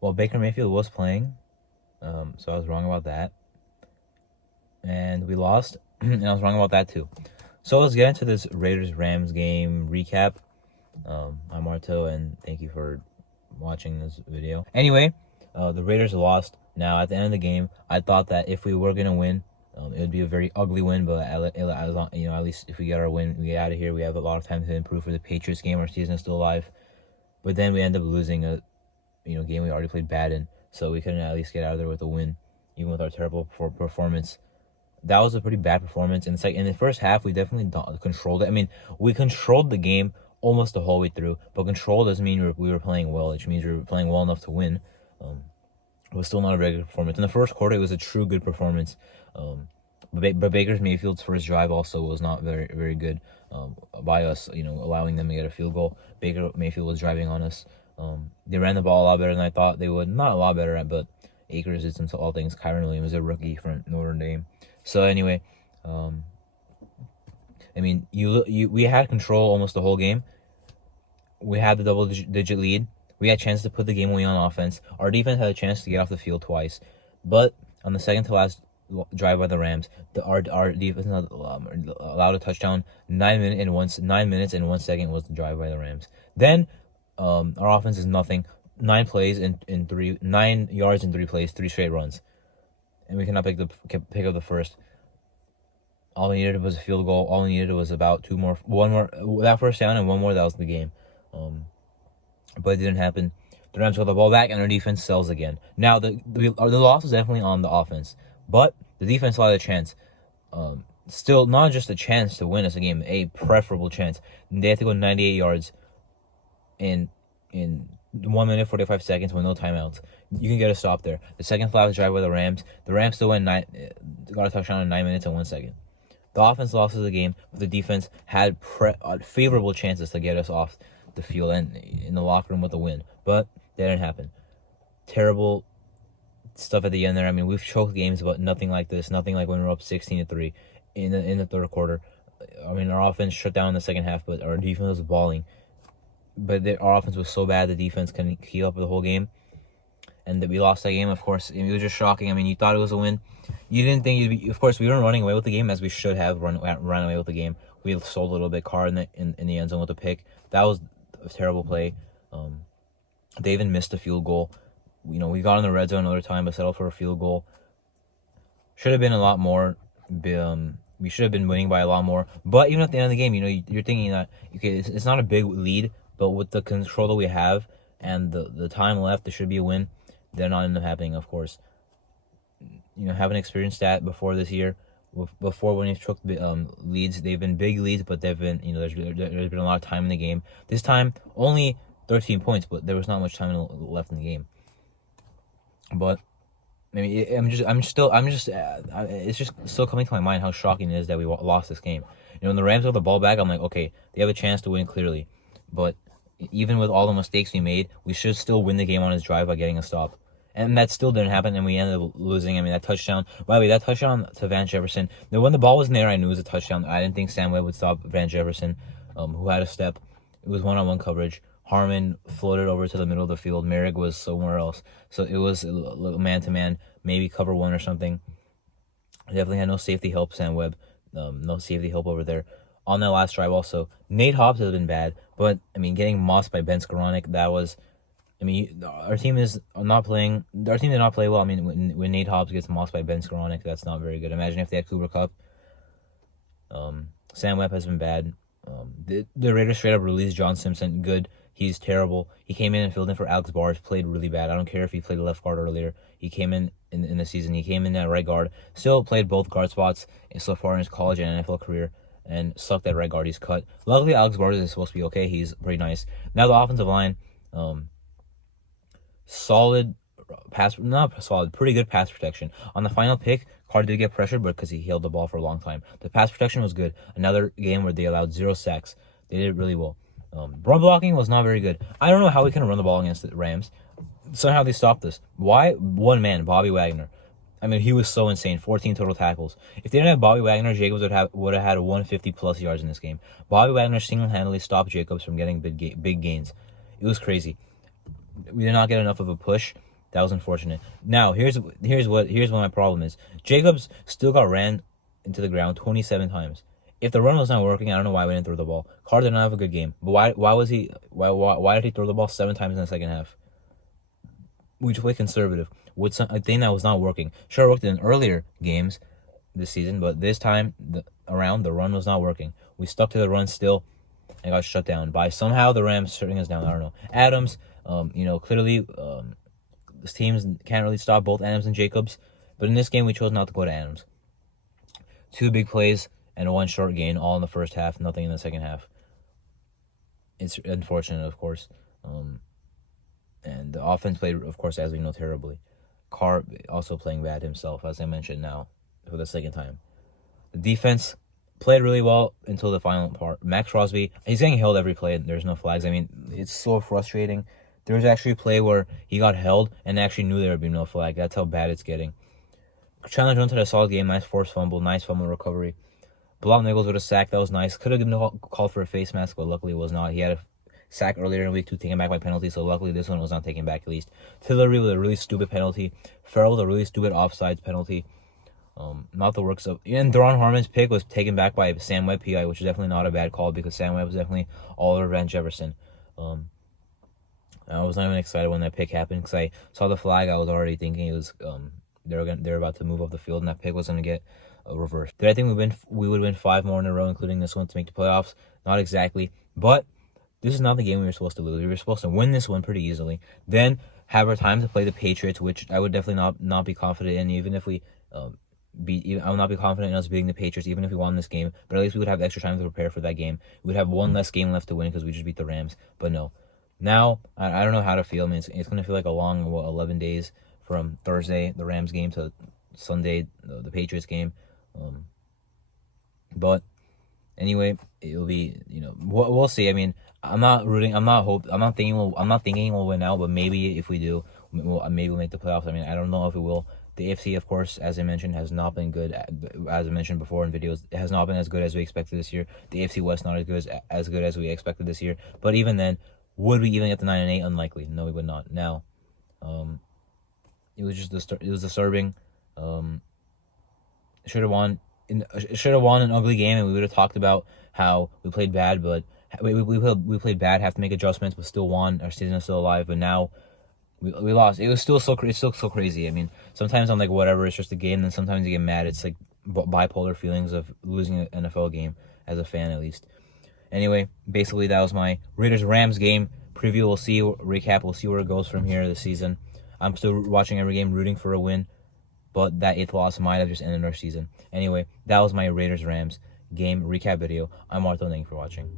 Well, Baker Mayfield was playing, so I was wrong about that. And we lost, and I was wrong about that too. So let's get into this Raiders-Rams game recap. I'm Marto, and thank you for watching this video. Anyway, the Raiders lost. Now, at the end of the game, I thought that if we were going to win, it would be a very ugly win, but at least if we get our win, we get out of here. We have a lot of time to improve for the Patriots game. Our season is still alive. But then we end up losing a game we already played bad in, so we couldn't at least get out of there with a win, even with our terrible performance. That was a pretty bad performance. And it's like in the first half, we definitely controlled it. I mean, we controlled the game almost the whole way through, but control doesn't mean we were playing well. It means we were playing well enough to win. It was still not a very good performance. In the first quarter, it was a true good performance. But Baker Mayfield's first drive also was not very good by us, allowing them to get a field goal. Baker Mayfield was driving on us. They ran the ball a lot better than I thought they would. Not a lot better, but Akers did some all things. Kyren Williams is a rookie from Notre Dame. So anyway, we had control almost the whole game. We had the double-digit lead. We had a chance to put the game away on offense. Our defense had a chance to get off the field twice, but on the second to last drive by the Rams, our defense allowed a touchdown. 9 minutes and 1 second was the drive by the Rams. Then our offense is nothing. 9 plays in 9 yards in 3 plays, 3 straight runs, and we cannot pick up the first. All we needed was a field goal. All we needed was about one more that first down and one more. That was the game. But it didn't happen. The Rams got the ball back, and our defense sells again. Now, the loss was definitely on the offense, but the defense had a chance. Still, not just a chance to win us a game, a preferable chance. They had to go 98 yards in 1 minute 45 seconds with no timeouts. You can get a stop there. The second last drive by the Rams still got a touchdown in 9 minutes and 1 second. The offense lost the game, but the defense had favorable chances to get us off the field and in the locker room with a win, but that didn't happen. Terrible stuff at the end there. I mean, we've choked games, but nothing like this. Nothing like when we're up 16-3 in the third quarter. I mean, our offense shut down in the second half, but our defense was balling. But our offense was so bad, the defense couldn't keep up with the whole game, and that we lost that game. Of course, it was just shocking. I mean, you thought it was a win. You didn't think you'd be. Of course, we weren't running away with the game as we should have run away with the game. We sold a little bit. Carr in the end zone with a pick. That was a terrible play. They even missed a field goal. We got in the red zone another time, but settled for a field goal. Should have been a lot more. We should have been winning by a lot more. But even at the end of the game, you're thinking that okay, it's not a big lead, but with the control that we have and the time left, there should be a win. They're not end up happening, of course. Haven't experienced that before this year. Before when we've took leads, they've been big leads, but they've been there's been a lot of time in the game. This time only 13 points, but there was not much time left in the game. But I mean, it's just still coming to my mind how shocking it is that we lost this game. When the Rams got the ball back, I'm like, okay, they have a chance to win clearly, but even with all the mistakes we made, we should still win the game on his drive by getting a stop. And that still didn't happen, and we ended up losing. I mean, that touchdown. By the way, that touchdown to Van Jefferson. When the ball was in there, I knew it was a touchdown. I didn't think Sam Webb would stop Van Jefferson, who had a step. It was one-on-one coverage. Harmon floated over to the middle of the field. Merrick was somewhere else. So it was man-to-man, maybe cover one or something. Definitely had no safety help, Sam Webb. No safety help over there. On that last drive also, Nate Hobbs has been bad. But, I mean, getting mossed by Ben Skoranek, that was... I mean, our team is not playing. Our team did not play well. I mean, when Nate Hobbs gets mossed by Ben Skoranek, that's not very good. Imagine if they had Cooper Kupp. Sam Webb has been bad. The Raiders straight up released John Simpson. Good. He's terrible. He came in and filled in for Alex Bars. Played really bad. I don't care if he played left guard earlier. He came in the season. He came in at right guard. Still played both guard spots so far in his college and NFL career. And sucked at right guard. He's cut. Luckily, Alex Bars is supposed to be okay. He's pretty nice. Now the offensive line. Pretty good pass protection. On the final pick, Carr did get pressured, but because he held the ball for a long time. The pass protection was good. Another game where they allowed 0 sacks. They did really well. Run blocking was not very good. I don't know how we can run the ball against the Rams. Somehow they stopped us. Why? One man, Bobby Wagner. I mean, he was so insane. 14 total tackles. If they didn't have Bobby Wagner, Jacobs would have had 150-plus yards in this game. Bobby Wagner single-handedly stopped Jacobs from getting big gains. It was crazy. We did not get enough of a push. That was unfortunate. Now here's what my problem is. Jacobs still got ran into the ground 27 times. If the run was not working, I don't know why we didn't throw the ball. Carr did not have a good game, but why did he throw the ball 7 times in the second half? We just play conservative with a thing that was not working. Sure, it worked in earlier games this season, but this time around the run was not working. We stuck to the run still and got shut down by somehow the Rams shutting us down. I don't know. Adams, clearly this teams can't really stop both Adams and Jacobs, but in this game we chose not to go to Adams. 2 big plays and 1 short gain, all in the first half, nothing in the second half. It's unfortunate, of course. And the offense played, of course, as we know, terribly. Carr also playing bad himself, as I mentioned now, for the second time. The defense played really well until the final part. Max Crosby, he's getting held every play. There's no flags. I mean, it's so frustrating. There was actually a play where he got held and actually knew there would be no flag. That's how bad it's getting. Chandler Jones had a solid game. Nice forced fumble. Nice fumble recovery. Block Nichols with a sack. That was nice. Could have been called for a face mask, but luckily it was not. He had a sack earlier in week 2 taken back by penalty, so luckily this one was not taken back at least. Tillery with a really stupid penalty. Farrell with a really stupid offsides penalty. Not the works of... And Daron Harmon's pick was taken back by Sam Webb PI, which is definitely not a bad call because Sam Webb was definitely all over Van Jefferson. I was not even excited when that pick happened because I saw the flag. I was already thinking it was they were about to move off the field and that pick was going to get reversed. Did I think we would win 5 more in a row, including this one, to make the playoffs? Not exactly, but this is not the game we were supposed to lose. We were supposed to win this one pretty easily, then have our time to play the Patriots, which I would definitely not be confident in, even if we I would not be confident in us beating the Patriots, even if we won this game. But at least we would have extra time to prepare for that game. We would have one less game left to win because we just beat the Rams. But no, now I don't know how to feel. I mean, it's gonna feel like a long 11 days from Thursday the Rams game to Sunday the Patriots game. But anyway, it'll be we'll see. I mean, I'm not thinking we'll win out, but maybe if we do, maybe we'll make the playoffs. I mean, I don't know if it will. The AFC, of course, as I mentioned, has not been good. As I mentioned before in videos, it has not been as good as we expected this year. The AFC West not as good as we expected this year. But even then, would we even get the 9-8? Unlikely. No, we would not. Now, it was just it was disturbing. Should have won. Should have won an ugly game, and we would have talked about how we played bad, but we played bad. Have to make adjustments, but still won. Our season is still alive, but now. We lost. It's still so crazy. I mean, sometimes I'm like, whatever, it's just a game. Then sometimes you get mad. It's like bipolar feelings of losing an NFL game as a fan, at least. Anyway, basically that was my Raiders-Rams game preview. We'll see, recap. We'll see where it goes from here this season. I'm still watching every game, rooting for a win, but that 8th loss might have just ended our season. Anyway, that was my Raiders-Rams game recap video. I'm Martha. Thank you for watching.